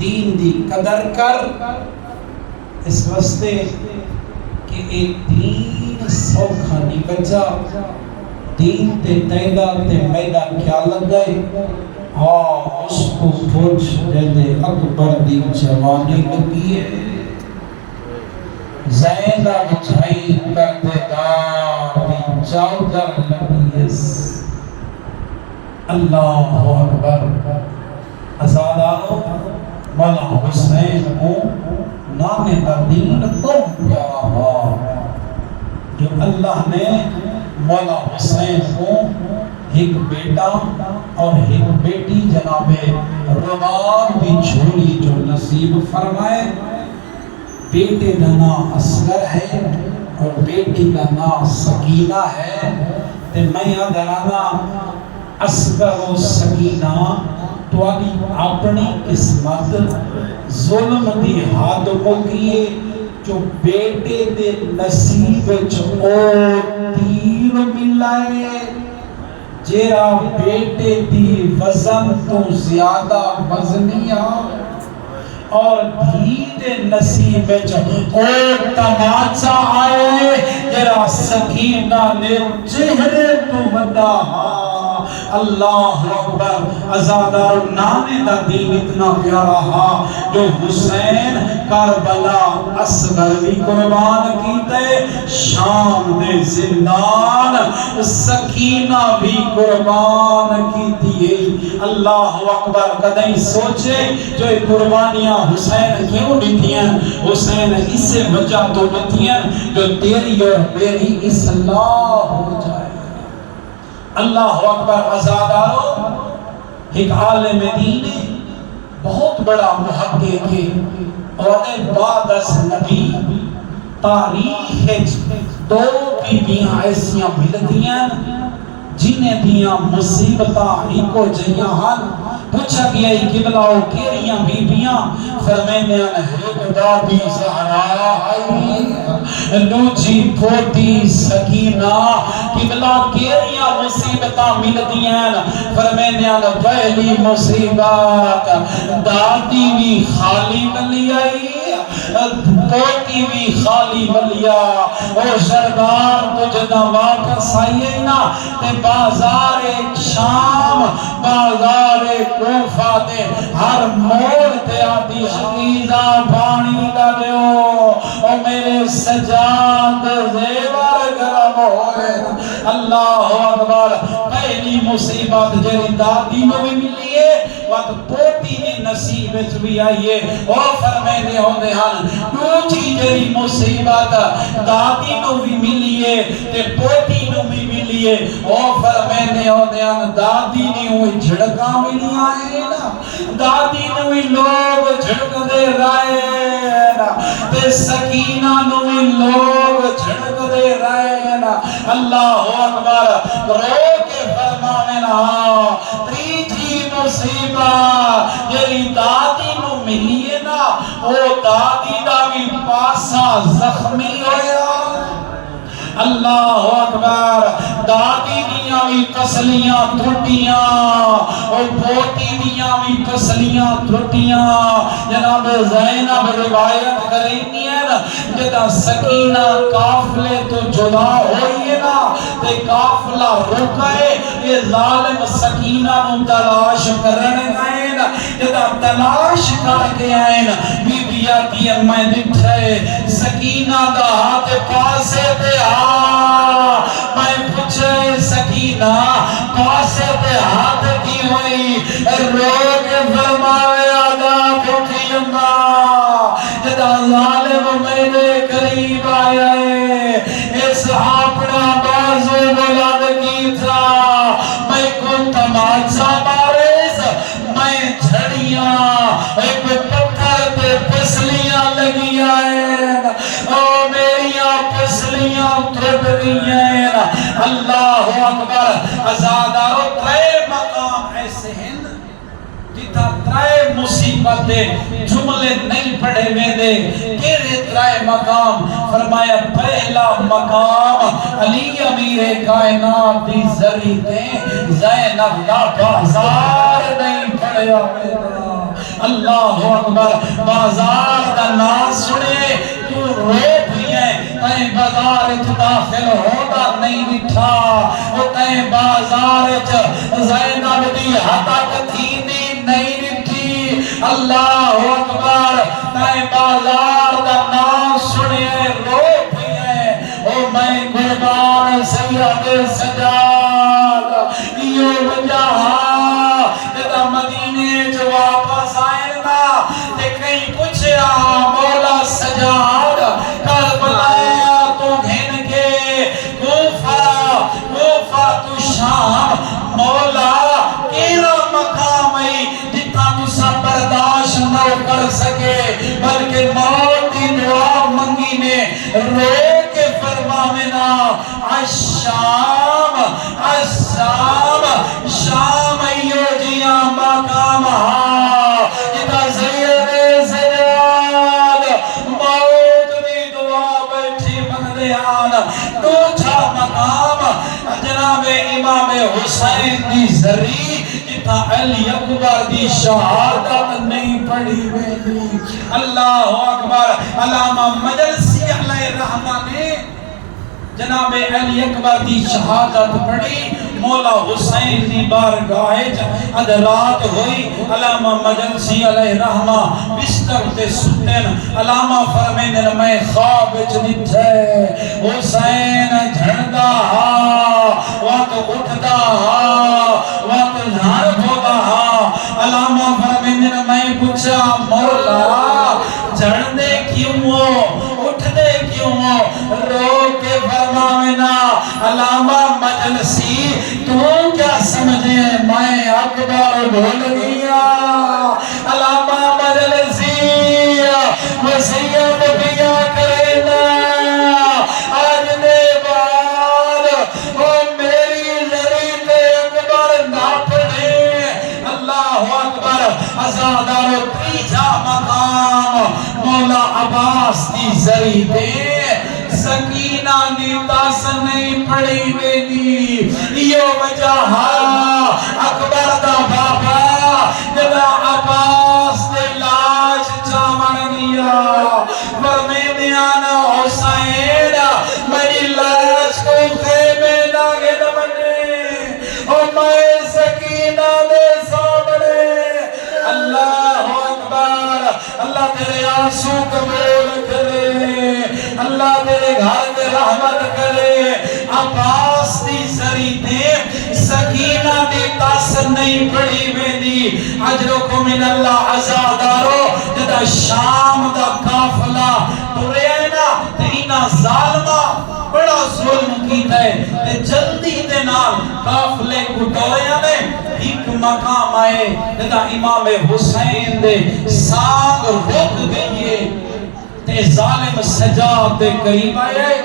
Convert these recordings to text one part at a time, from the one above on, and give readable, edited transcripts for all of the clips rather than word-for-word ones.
دین دی قدر کر، اس واسطے کہ ایک دین سوکھا نہیں بچا، دین تے تیدا تے میدا کیا لگ گئے، اس کو پوچھ جلے اکبر دی جوانی لگی ہے، زیدہ بچھائی کردے دار دی چاودر لگی ہے۔ اللہ اکبر۔ ازادارو مولا حسین کو نام کا دین تو پیارا ہوا، جو اللہ نے مولا حسین کو ایک بیٹا اور ایک بیٹی جناب روان بھی جھولی جو نصیب فرمائے۔ بیٹے کا نام اصغر ہے اور بیٹی کا نام سکینہ ہے، تے میں درانا اصغر و سکینہ توالی اپنی قسمت ظلم دی حد کو کیے، جو بیٹے دے نصیب تیر ملائے، جیرا بیٹے دی وزن تو زیادہ وزنیا، اور دھی دے نصیب تماچا آئے، جیرا سکینہ نے چہرے تو ودا۔ اللہ اکبر۔ ازادار نانے دا دین اتنا پیارا ہا، جو حسین کربلا اصغر بھی قربان کیتے، شام دے زندان سکینہ بھی قربان کیتی ہے۔ اللہ اکبر۔ کدیں سوچے جو قربانیاں حسین کیوں دیتی ہیں؟ حسین اس سے وجہ تو دیتی ہیں جو تیری اور میری اصلاح ہو جائے۔ اللہ اکبر۔ ازادارو ایک عالم دین بہت بڑا محقق ہے، اور بعد از نبی تاریخ دو بیویاں ایسیاں ملتی ہیں جنہیں دیاں مصیبتاں ایکو جہیاں ہن۔ پوچھا گیا قبلہ کیریاں بیبیاں، فرمینے ایک دادی زہرا ہے، دوجی پوتی سکینہ۔ قبلہ کیریاں مصیبتاں مل دیاں، فرمینے پہلی مصیبت دادی بھی خالی ملی آئی، پوتی بھی خالی ملیا۔ او سردار تجھنا واپس آئیے نا، تے بازار شام بازار کوفہ دے ہر موڑ تے آدھی حقیقہ پانی کا دیو، او میرے سجاد زیور گرم ہوئے۔ اللہ اکبر۔ پہلی مصیبت جری دادی میں بھی ملی ہے، وقت پوتی نے نصیب بھی آئیے، اور فرمینے ہونے ہن دوچی جری مصیبت دادی نو بھی ملی ہے تے پوتی نو بھی ملی ہے، اور فرمینے ہونے ہن دادی نے ہوئی جھڑکا ملی آئے نا، دادی نے ہوئی لوگ جھڑک دے رائے نا، تے سکینہ نو بھی لوگ جھڑک دے رائے نا۔ اللہ اکبر۔ رو کے فرمانے نا تریجی مصیبت جری دادی نو ملی ہے نا، او دادی دا بھی پاسا زخمی ہویا۔ اللہ اکبر۔ دادی دیاں بھی پسلیاں ٹوٹیاں، اور پوتی دیاں بھی پسلیاں ٹوٹیاں۔ جناب زینب روایت کریں ہے نا، جدا سکینہ قافلے تو جدا ہوئی ہے نا، تے قافلہ رکھائے، یہ ظالم سکینہ نو تلاش کرنے گئے نا، جدا تلاش کر کے آئے نا، بی بیا کی میں دکھائے سکینہ دا ہاتھ پاسے تے میں پوچھے سکینہ پاسے تے ہاتھ کی ہوئی، روگ فرماوے آدھا پوٹھی اماں، جدا ظالم میرے قریب آئے، اس اپنا بازو بلند کی تھا، میں کو تماچا مارس، میں جھڑیاں ایک پتھر تے پسلیاں لگی آئے، او میریاں پسلیاں ٹوٹ رہی ہیں۔ اللہ اکبر۔ ازادارو ترے مقام ایسے ہیں جتا ترے مصیبت دے جملے نہیں پڑھے میں دے، کیرے ترے مقام؟ فرمایا پہلا مقام علی امیر کائنات دی ذریعے زینب دا بازار نہیں پڑھیا میں دے، اللہ اکبر بازار دا نام سنے تو رو بھی ہے تائیں بازار داخل ہوتا نہیں بٹھا وہ تائیں بازار زینب دی حتک تھی نہیں بٹھی اللہ اکبر تائیں بازار دا نام سنے رو بھی ہے او میں قربان سید سجاد یہ وجہ جدا مدینے جو واپس آئے نا تے کہیں پوچھا مولا سجاد کربلا تو گھن کے کوفہ تو شام مولا کیرا مقام ہے جتا تسا برداشت نہ کر سکے بلکہ موت کی دعا منگی نے رو کے فرماوینا الشام الشام شام ایو جیاں مقام ہاں جتا سید سجاد موت دی دعا بیٹھی مندے آن دوچھا مقام جناب امام حسین دی ذری جتا علی اکبر دی شہادت نہیں پڑھی ویلی اللہ اکبر علامہ مجلسی علیہ الرحمہ نے جناب علی اکبر دی شہادت پڑھی مولا حسین دی بارگاہ اد رات ہوئی علامہ مجلسی علیہ الرحمہ بستر تے ستن علامہ فرمین میں خواب جنٹھے حسین جھڑدا وقت اٹھدا وقت جھڑ بھودا علامہ فرمین میں پوچھا مولا جھڑدے کیوں اٹھ دے کیوں رو کے فرماوینا علامہ مجلسی تو کیا سمجھے میں اکبر بھول گیا علامہ مجلسی وسیعت بیا کرینا آج دے بعد وہ میری ذریعت اکبر نہ پڑھے اللہ اکبر ازادار تیجا مقام مولا عباس دی ذریعت سکینہ دی تاسن نہیں پڑھی ویلی یہ وجہ اکبر دا بابا جدا عباس دے لاش چامن گیا فرمیدیان حسین میری لاش کو خیمے داگے دمنے اور میں سکینہ دے سامنے اللہ اکبر اللہ تیرے آنسو قبول کرے اللہ تیرے گھر میں رحمت کرے عباس دی ذریعت سکینہ دی تاثر نہیں پڑھی ویندی اجرکم من اللہ عزادارو جدا شام دا کافلہ تو رہنا تینا ظالمہ بڑا ظلم کیتا ہے تے جلدی دے نال کافلے کو ٹوریا نے ایک مقام آئے جدا امام حسین دے سانگ رک گئیے تے ظالم سجاد دے قریب آئے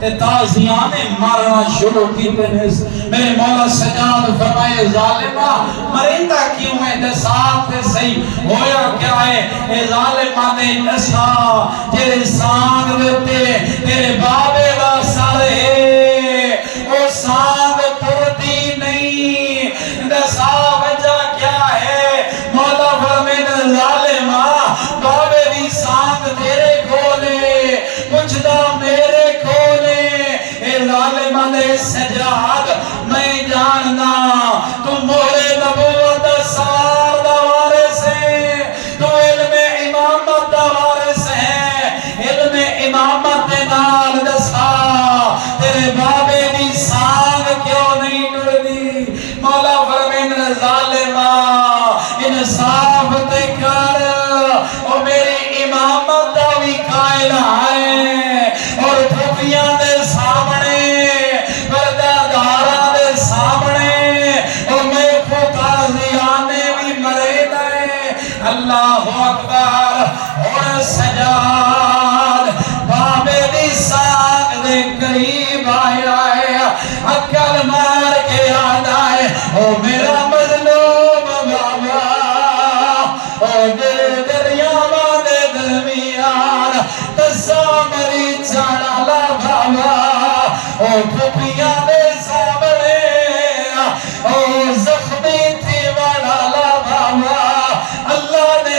تے تازیانے مارنا شروع کی تنس میرے مولا سجاد فرمائے ظالمہ مرندہ کیوں ہے دے ساتھ تے صحیح ہویا کیا ہے اے ظالمہ دے نسا تیرے سانگ دیتے تیرے بابے دا سارے او سانگ پردی نہیں نسا وجہ کیا ہے مولا فرمائے ظالمہ بابے دی سانگ تیرے کھولے کچھ دا میرے ظالمان سجاد میں جاننا تو مورے نبوت سار دوارے سے تو علم امامت دوارے سے علم امامت نال دسا تیرے بابے دی سانگ کیوں نہیں ڈردی مولا فرمین ظالمہ انصاف تے کر اور میری امامت داوی قائل ہے اور پھوپیاں دے سامنے اللہ اکبر اور سجاد بابے دی سانگ دے قریب آیا ہے اکل مار کے یاد آئے او میرا مظلوم بابا او دریاواں دے درمیان تسا مری چاڑا لا بابا او پھپیاں دے سامنے او زخمی تھی والا لا بابا اللہ نے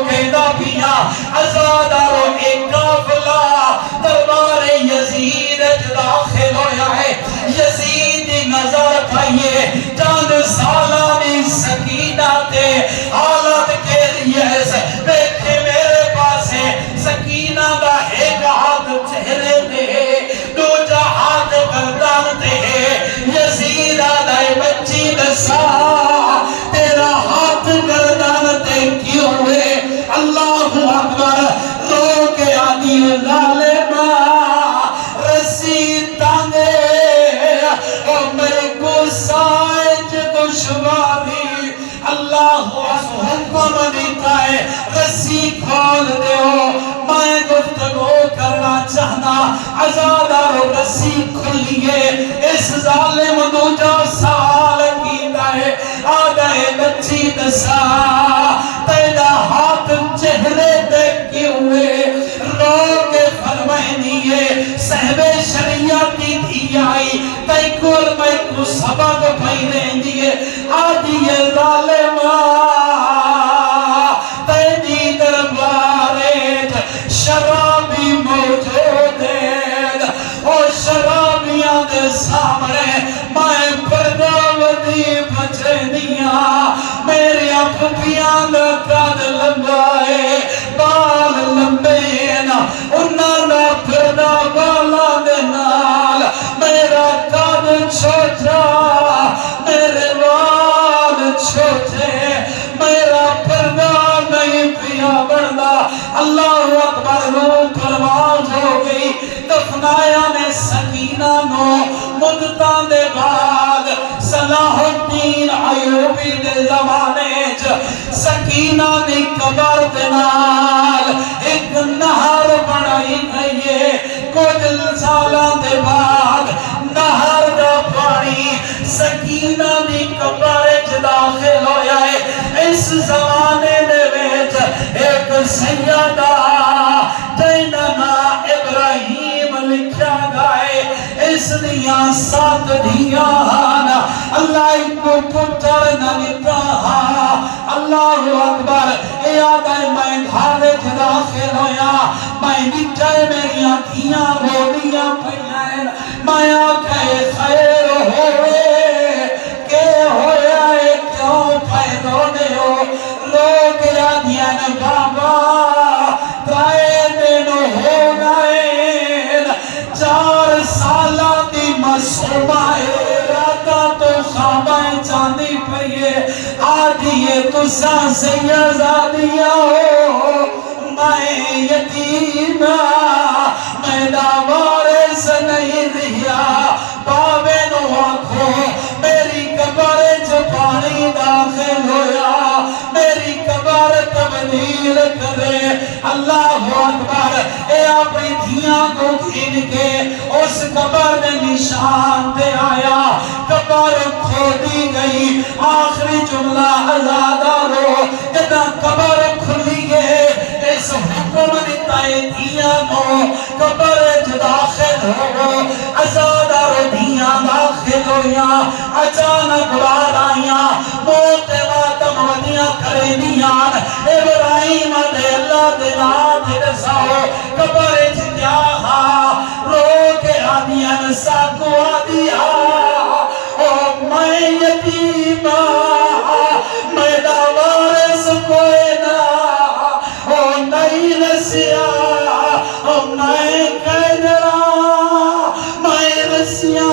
کہندا پیا عزادارو ایک قافلہ دربار یزید داخل ہویا ہے یزید نظر پائیے چند سالانی سکینہ تے حالت کے لیے سے بیٹھے میرے پاس سکینہ دا ایک ہاتھ چہرے دے دوجا ہاتھ گردان دے یزید آدھائی بچی دسا تیرا ہاتھ گردان دے کیوں ہوئے اللہ اکبر رو کے آدھی ظالمہ رسی تانے اور میرے کو سائج دشواری اللہ حکم دیتا ہے رسی کھول دے ہو میں گفتگو کرنا چاہنا عزادارو رسی کھلیے اس ظالم دوجا سوال کیتا ہے آدھے بچی دسا تیرا ہاتھ چہرے دیکھے ہوئے رو کے فرمائنیے صحب شریعتی تھی آئی تیکور میں کو سبق پہنے دیئے آدھیے ظالمہ تیجی درباریت شرابی موجود ہے اور شرابیاں دے سامنے میں پرداوتی بچے دیا میرے اپپیاں لکھاد لمبائے بال لمبین انہاں نہ پردا بالا دے نال میرا قد چھوٹا میرے وال چھوٹے میرا پردہ نہیں پیا بڑھدا اللہ اکبر روح پرواز ہو گئی دفنایا نے سکینہ نو مدتاں دے بعد صلاح الدین ایوبی دے زمانے سکینہ نے قبر دنال ایک نہر بڑھائی گئیے کچھ سالاں دے بعد نہر دا پانی سکینہ نے قبر داخل ہویا ہے اس زمانے دے ویچ ایک سیدہ جیننا ابراہیم لکھا گائے اس لیاں سات دھیان اللہ کو پتر نہ نکاہا اللہ اکبر یاد ہے میں گھارے داخل ہویا میں نکھائے میری آنکھیاں روڑیاں پہیائیں میں آنکھیں خیر ہوئے کہ ہویا ہے کیوں پیدو نے ہو لوگ یادیاں بابا ترائے دنوں ہو گئے 4 سالہ دی مسئوبائے راتا تو خوابائیں چاندی پہیے آدھیے تو سانسے ازادیاں ہو میں یتیمہ میں داوارے سے نہیں رہیا بابے نو آنکھو میری قبر جو پانی داخل ہویا میری قبر تبدیل کرے اللہ اکبر اے اپنی دھیاں کو کھین کے اس قبر نے نشان دے آیا قبر کھودی گئی آخری جملہ عزادارو جدا قبر کھلیے اس حکم دیتائے دھیاں کو قبر داخل ہو عزادارو دھیاں داخل ہویا اچانک بار آئیاں موت ماتم ودیاں کرے دیاں ابراہیم دے اللہ دے نات رساؤ قبر کیا رو کے آدیاں ساکو آدیا او میں یتیمہ میں داوارس کوئے نا او نہیں رسیا او میں قیدرہ میں رسیا